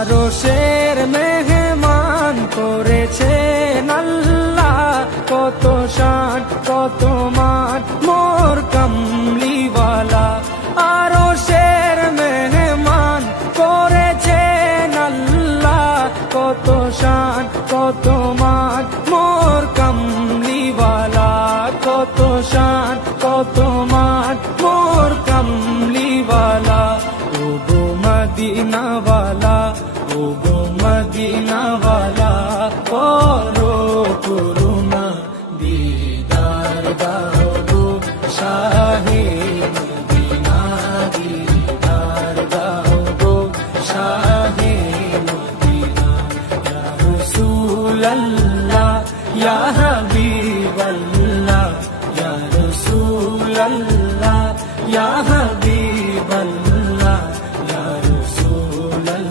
আরশের মেহমান করেছেন আল্লাহ, কত শান কত মান মোর কামলিওয়ালা। আরশের মেহমান করেছেন আল্লাহ, কত শান কত মান মোর কামলিওয়ালা, কত শান কত মান মোর কামলিওয়ালা। ও গো মদিনাওয়ালা, ও গো মদিনাওয়ালা, করো করুণা দিদার দাও গো শাহে